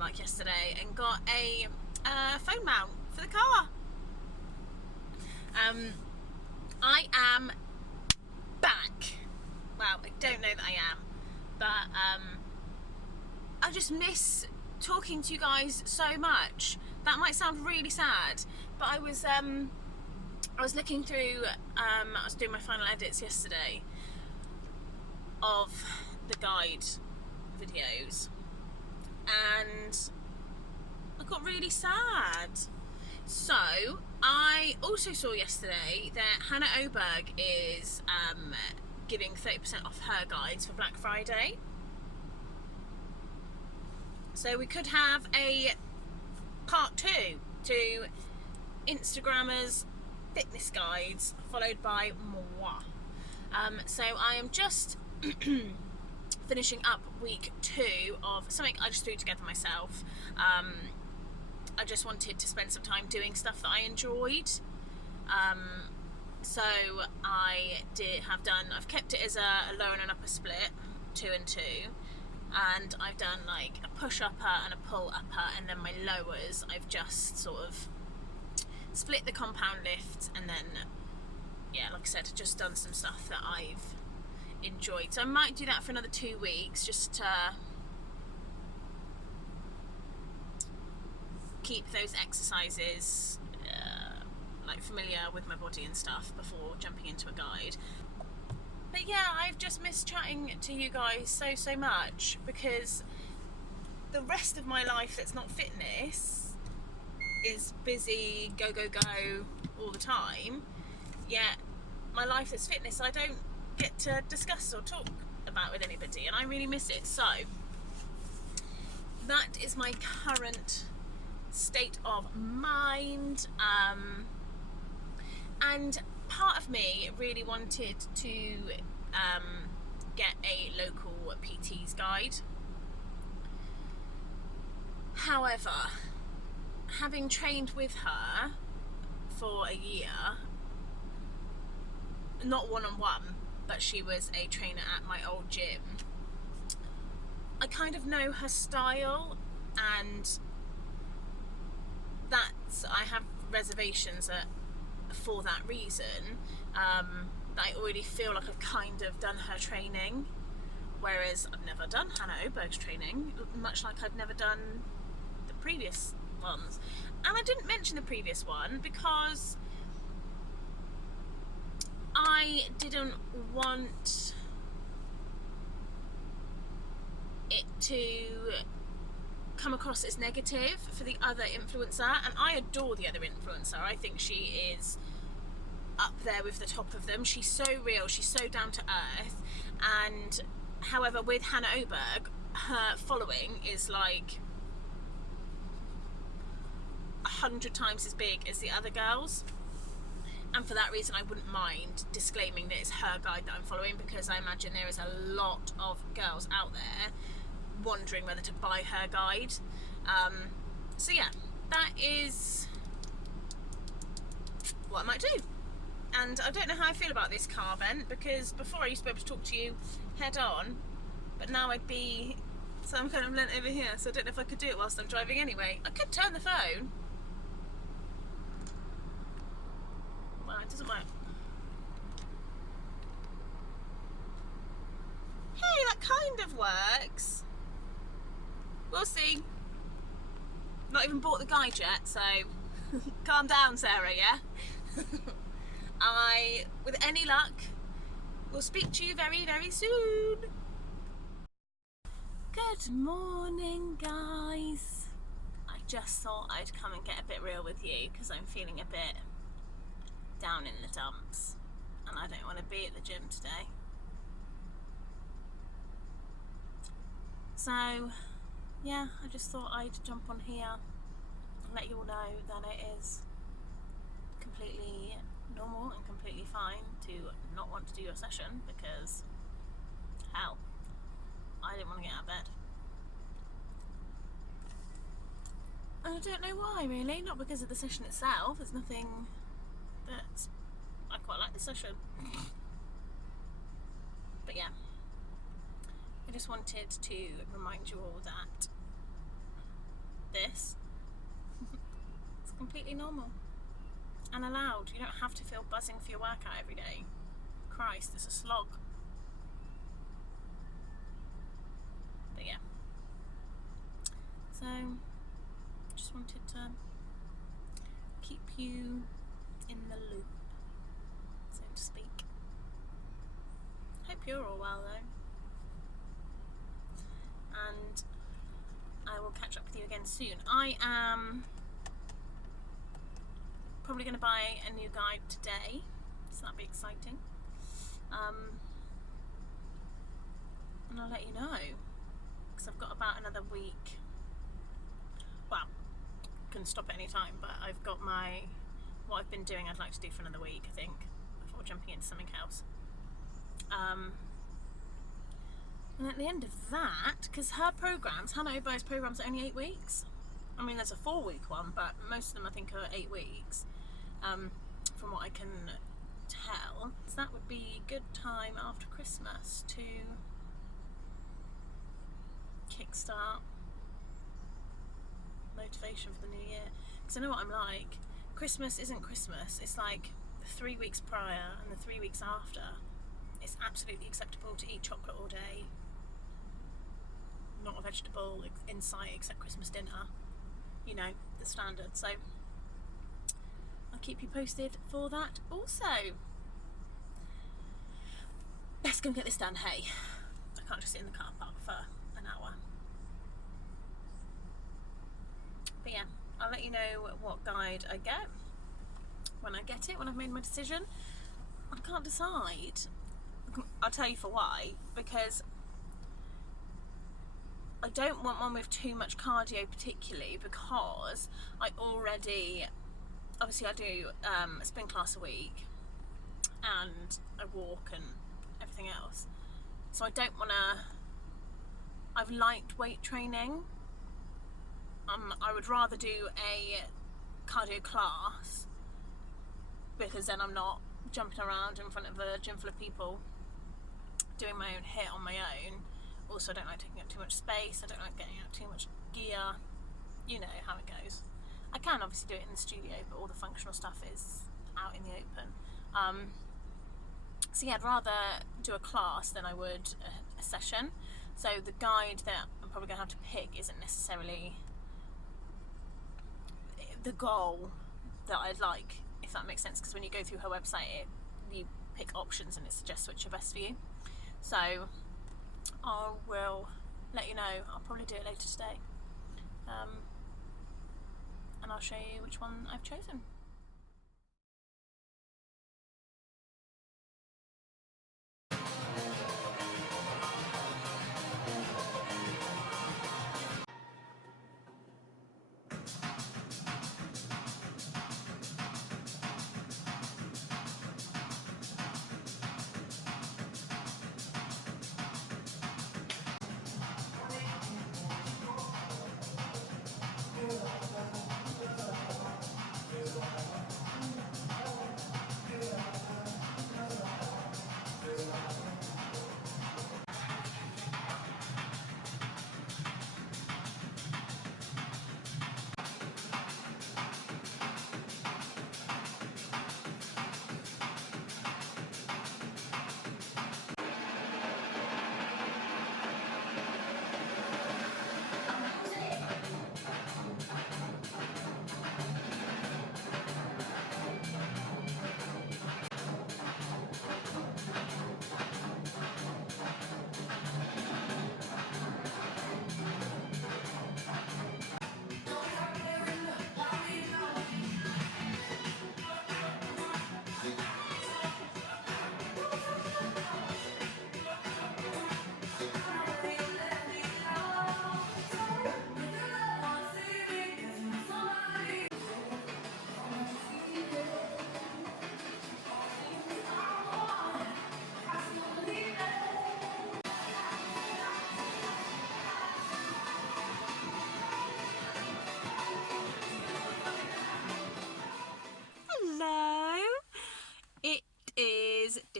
Primark yesterday and got a phone mount for the car. I am back. Well, I don't know that I am, but I just miss talking to you guys so much. That might sound really sad, but I was looking through, I was doing my final edits yesterday of the guide videos, and I got really sad. So I also saw yesterday that Hannah Oberg is giving 30% off her guides for Black Friday. So we could have a part 2 to Instagrammers fitness guides, followed by moi. So I am just finishing up week 2 of something I just threw together myself. I just wanted to spend some time doing stuff that I enjoyed. So I've kept it as a lower and an upper split, 2 and 2. And I've done like a push upper and a pull upper, and then my lowers I've just sort of split the compound lift, and then, yeah, like I said, just done some stuff that I've enjoyed. So I might do that for another 2 weeks, just to keep those exercises like familiar with my body and stuff before jumping into a guide. But yeah, I've just missed chatting to you guys so much, because the rest of my life that's not fitness is busy, go all the time. Yet my life that's fitness I don't get to discuss or talk about with anybody, and I really miss it. So that is my current state of mind, and part of me really wanted to get a local PT's guide. However, having trained with her for a year, not one-on-one, but she was a trainer at my old gym, I kind of know her style, and I have reservations for that reason. I already feel like I've kind of done her training, whereas I've never done Hannah Oberg's training, much like I've never done the previous ones. And I didn't mention the previous one because I didn't want it to come across as negative for the other influencer, and I adore the other influencer. I think she is up there with the top of them. She's so real, she's so down to earth. And however, with Hannah Oberg, her following is like 100 times as big as the other girls, and for that reason I wouldn't mind disclaiming that it's her guide that I'm following, because I imagine there is a lot of girls out there wondering whether to buy her guide. So yeah, that is what I might do. And I don't know how I feel about this car vent, because before I used to be able to talk to you head on, but now I'd be, so I'm kind of leant over here, so I don't know if I could do it whilst I'm driving anyway. I could turn the phone. Well, it doesn't work. Hey, that kind of works. We'll see. Not even bought the guide yet, so calm down, Sarah, yeah? With any luck, will speak to you very soon. Good morning, guys. I just thought I'd come and get a bit real with you, because I'm feeling a bit down in the dumps, and I don't want to be at the gym today. So yeah, I just thought I'd jump on here and let you all know that it is completely normal and completely fine to not want to do your session, because hell, I didn't want to get out of bed. And I don't know why, really. Not because of the session itself. There's nothing that I quite like the session. But yeah, I just wanted to remind you all that this. It's completely normal and allowed. You don't have to feel buzzing for your workout every day. Christ, it's a slog. But yeah. So, just wanted to keep you in the loop, so to speak. Hope you're all well though. And I will catch up with you again soon. I am probably going to buy a new guide today, so that'll be exciting. And I'll let you know, because I've got about another week. Well, can stop at any time, but I've got what I've been doing I'd like to do for another week, I think, before jumping into something else. And at the end of that, because Hannah Oboe's programs are only 8 weeks. I mean, there's a 4-week one, but most of them I think are 8 weeks, from what I can tell. So that would be good time after Christmas to kickstart motivation for the new year. Because I know what I'm like. Christmas isn't Christmas. It's like the 3 weeks prior and the 3 weeks after. It's absolutely acceptable to eat chocolate all day. Not a vegetable in sight except Christmas dinner. You know, the standard. So I'll keep you posted for that also. Let's go and get this done, hey. I can't just sit in the car park for an hour. But yeah, I'll let you know what guide I get when I get it, when I've made my decision. I can't decide. I'll tell you for why. Because I don't want one with too much cardio, particularly because obviously I do a spin class a week and I walk and everything else, so I don't want to. I've liked weight training. I would rather do a cardio class, because then I'm not jumping around in front of a gym full of people doing my own hit on my own. Also, I don't like taking up too much space. I don't like getting out too much gear. You know how it goes. I can obviously do it in the studio, but all the functional stuff is out in the open. So yeah, I'd rather do a class than I would a session. So the guide that I'm probably going to have to pick isn't necessarily the goal that I'd like, if that makes sense, because when you go through her website, you pick options and it suggests which are best for you. So I will let you know. I'll probably do it later today, and I'll show you which one I've chosen.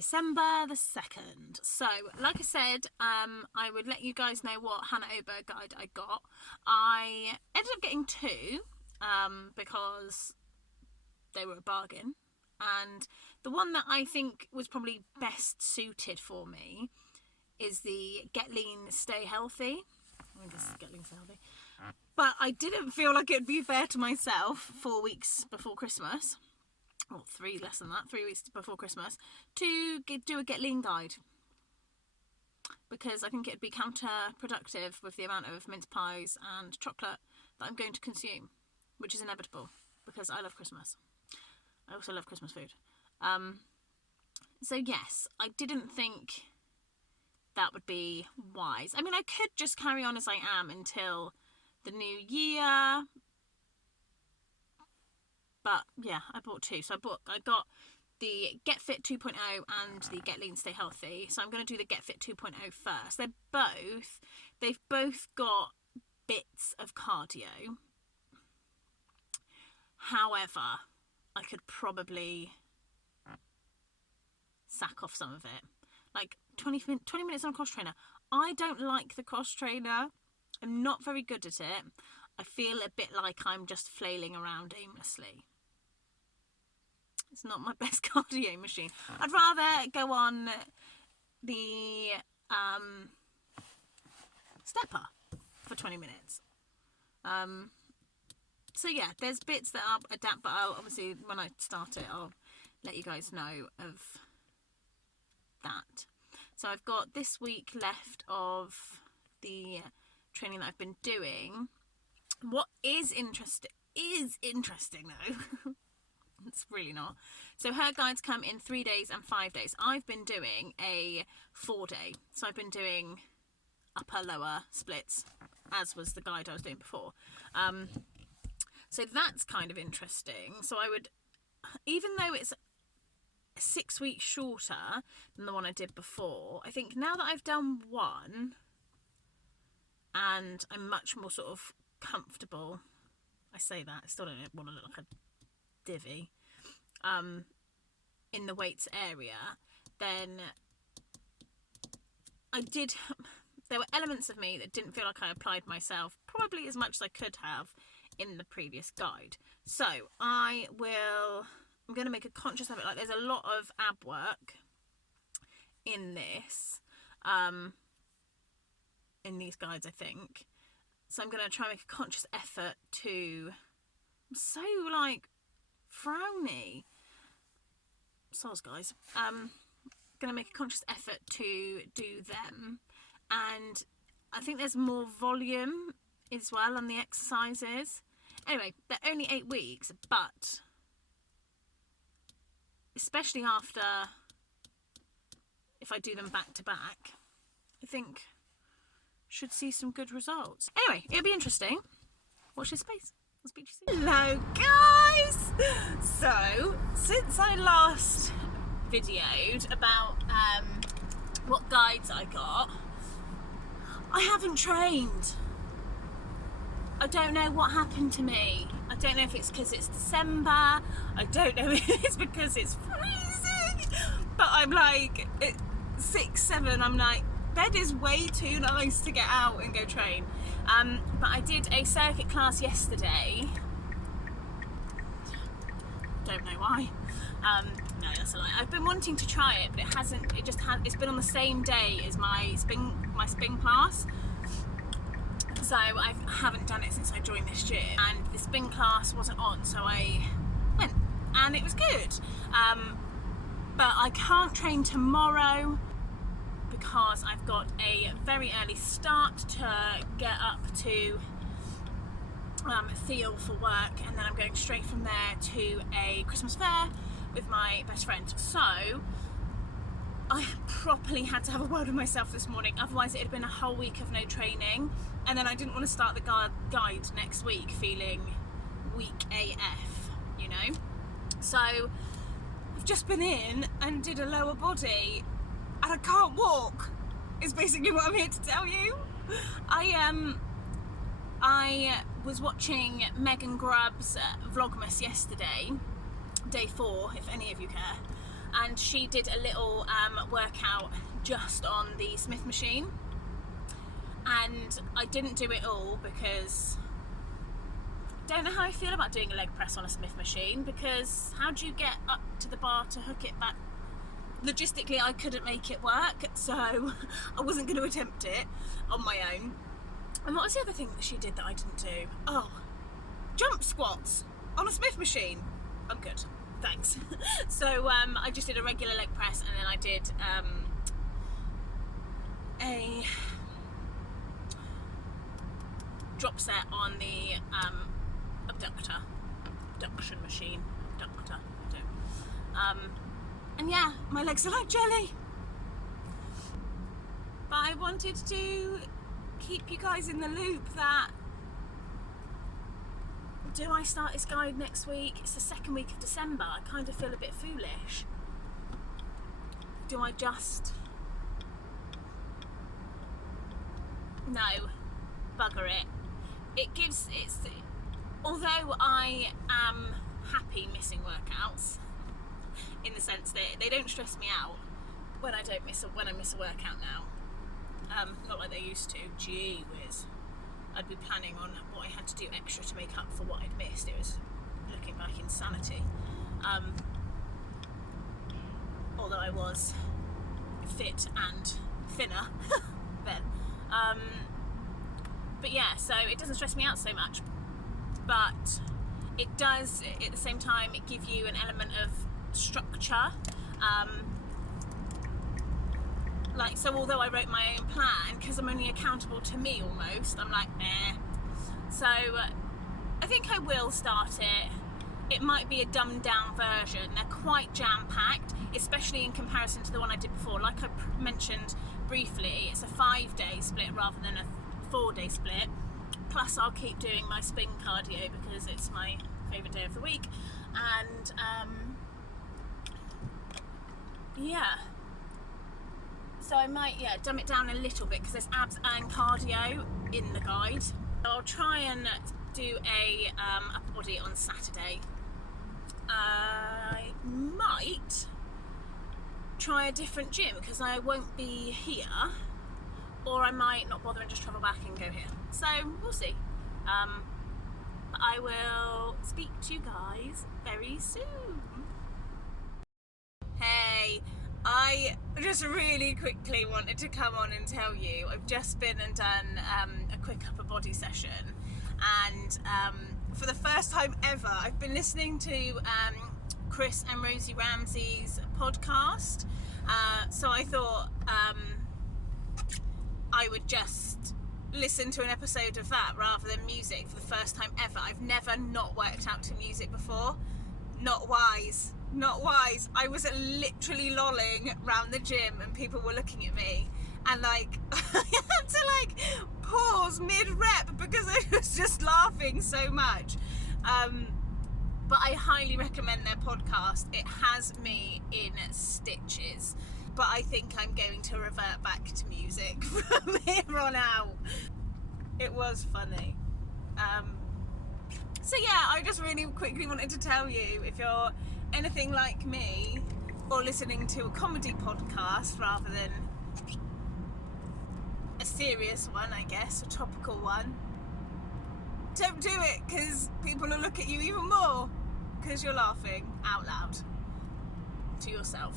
December the 2nd. So, like I said, I would let you guys know what Hannah Oberg guide I got. I ended up getting 2 because they were a bargain. And the one that I think was probably best suited for me is the Get Lean, Stay Healthy. I guess it's Get Lean, Stay Healthy. But I didn't feel like it'd be fair to myself 4 weeks before Christmas, or 3 less than that, 3 weeks before Christmas, to do a Get Lean guide. Because I think it'd be counterproductive with the amount of mince pies and chocolate that I'm going to consume, which is inevitable because I love Christmas. I also love Christmas food. So yes, I didn't think that would be wise. I mean, I could just carry on as I am until the new year. But yeah, I bought 2. So I got the Get Fit 2.0 and the Get Lean, Stay Healthy. So I'm going to do the Get Fit 2.0 first. They've both got bits of cardio. However, I could probably sack off some of it. Like 20 minutes on a cross trainer. I don't like the cross trainer. I'm not very good at it. I feel a bit like I'm just flailing around aimlessly. It's not my best cardio machine. I'd rather go on the stepper for 20 minutes. So yeah, there's bits that I'll adapt, but I'll obviously, when I start it, I'll let you guys know of that. So I've got this week left of the training that I've been doing. What is interesting though, it's really not. So her guides come in 3 days and 5 days. I've been doing a 4-day. So I've been doing upper, lower splits, as was the guide I was doing before. So that's kind of interesting. So I would, even though it's 6 weeks shorter than the one I did before, I think now that I've done one and I'm much more sort of comfortable, I say that, I still don't want to look like a divvy, in the weights area, then there were elements of me that didn't feel like I applied myself probably as much as I could have in the previous guide. So I'm going to make a conscious effort. Like, there's a lot of ab work in this, in these guides, I think. So I'm going to try and make a conscious effort to, I'm so like frowny. Soz, guys. Going to make a conscious effort to do them. And I think there's more volume as well on the exercises. Anyway, they're only 8 weeks, but especially after, if I do them back to back, I think should see some good results. Anyway, it'll be interesting. Watch this space. I'll speak to you soon. Hello guys! So, since I last videoed about what guides I got, I haven't trained. I don't know what happened to me. I don't know if it's because it's December. I don't know if it's because it's freezing. But I'm like, at 6, 7, I'm like, bed is way too nice to get out and go train. But I did a circuit class yesterday. Don't know why. No, that's a lie. I've been wanting to try it, but it hasn't. It's been on the same day as my spin class. So I haven't done it since I joined this gym, and the spin class wasn't on, so I went, and it was good. But I can't train tomorrow because I've got a very early start to get up to Theale for work, and then I'm going straight from there to a Christmas fair with my best friend. So I properly had to have a word with myself this morning, otherwise it had been a whole week of no training, and then I didn't want to start the guide next week feeling weak AF, you know? So I've just been in and did a lower body, and I can't walk, is basically what I'm here to tell you. I was watching Megan Grubb's Vlogmas yesterday, day 4, if any of you care. and she did a little workout just on the Smith machine, and I didn't do it all because I don't know how I feel about doing a leg press on a Smith machine, because how do you get up to the bar to hook it back? Logistically, I couldn't make it work, so I wasn't going to attempt it on my own. And what was the other thing that she did that I didn't do? Oh, jump squats on a Smith machine. I'm good, thanks. So I just did a regular leg press, and then I did a drop set on the abduction machine. Abductor, I don't. And yeah, my legs are like jelly. But I wanted to keep you guys in the loop that, do I start this guide next week? It's the second week of December. I kind of feel a bit foolish. Do I just... No, bugger it. Although I am happy missing workouts, in the sense that they don't stress me out when I miss a workout now. Not like they used to. Gee whiz. I'd be planning on what I had to do extra to make up for what I'd missed. It was looking like insanity. Although I was fit and thinner then. But yeah, so it doesn't stress me out so much. But it does, at the same time, it give you an element of structure. So although I wrote my own plan, because I'm only accountable to me almost, I'm like, meh. So I think I will start it. It might be a dumbed down version. They're quite jam-packed, especially in comparison to the one I did before. Like I mentioned briefly, it's a 5-day split rather than a 4-day split. Plus I'll keep doing my spin cardio because it's my favourite day of the week. And yeah. So I might, dumb it down a little bit because there's abs and cardio in the guide. I'll try and do a upper body on Saturday. I might try a different gym because I won't be here, or I might not bother and just travel back and go here. So we'll see. But I will speak to you guys very soon. Hey. I just really quickly wanted to come on and tell you I've just been and done a quick upper body session, and for the first time ever I've been listening to Chris and Rosie Ramsey's podcast, so I thought I would just listen to an episode of that rather than music for the first time ever. I've never not worked out to music before. Not wise. I was literally lolling around the gym and people were looking at me, and I had to pause mid-rep because I was just laughing so much. But I highly recommend their podcast. It has me in stitches. But I think I'm going to revert back to music from here on out. It was funny. So yeah, I just really quickly wanted to tell you, if you're anything like me, or listening to a comedy podcast rather than a serious one, I guess, a topical one, don't do it, because people will look at you even more because you're laughing out loud to yourself.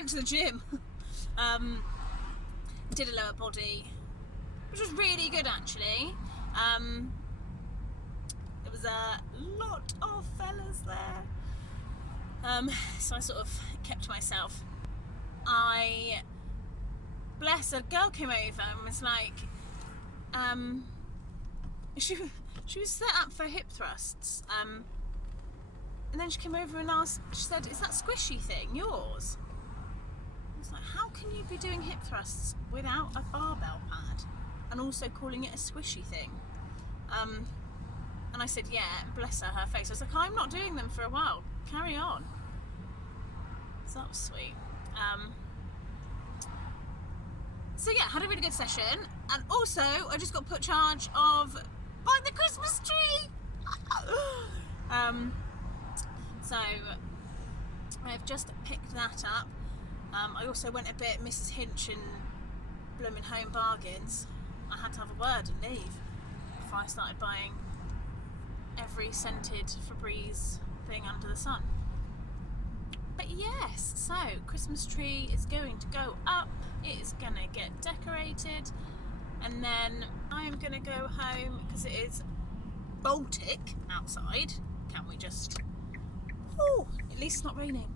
went to the gym. Did a lower body, which was really good actually. There was a lot of fellas there. So I sort of kept to myself. Bless her, girl came over and was like, she was set up for hip thrusts. And then she came over and asked, she said, is that squishy thing yours? I was like, how can you be doing hip thrusts without a barbell pad and also calling it a squishy thing? And I said, yeah, bless her face. I was like, I'm not doing them for a while, carry on. So that was sweet. So yeah, had a really good session, and also I just got put charge of buying the Christmas tree. So I've just picked that up. I also went a bit Mrs. Hinch and Blooming Home Bargains. I had to have a word and leave before I started buying every scented Febreze thing under the sun. But yes, so Christmas tree is going to go up, it is going to get decorated, and then I am going to go home because it is Baltic outside. Can't we just... Oh, at least it's not raining.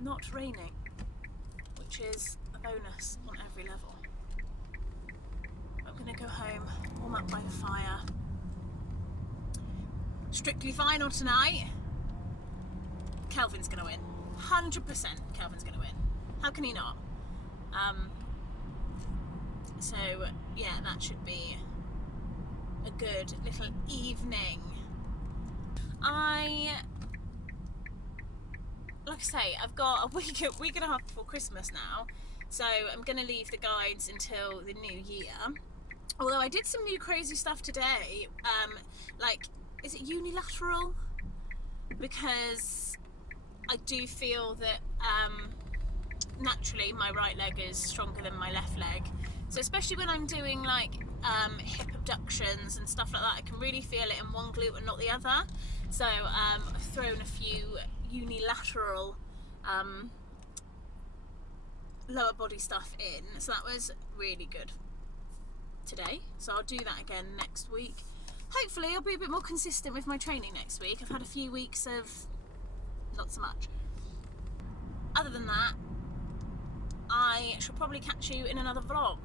Not raining, which is a bonus on every level. I'm going to go home, warm up by the fire. Strictly Final tonight. Kelvin's going to win. 100% Kelvin's going to win. How can he not? So, yeah, that should be a good little evening. Like I say, I've got a week and a half before Christmas now, so I'm going to leave the guides until the new year. Although I did some new crazy stuff today, like, is it unilateral? Because I do feel that naturally my right leg is stronger than my left leg. So especially when I'm doing like hip abductions and stuff like that, I can really feel it in one glute and not the other. So I've thrown a few unilateral lower body stuff in. So that was really good today. So I'll do that again next week. Hopefully I'll be a bit more consistent with my training next week. I've had a few weeks of not so much. Other than that, I shall probably catch you in another vlog.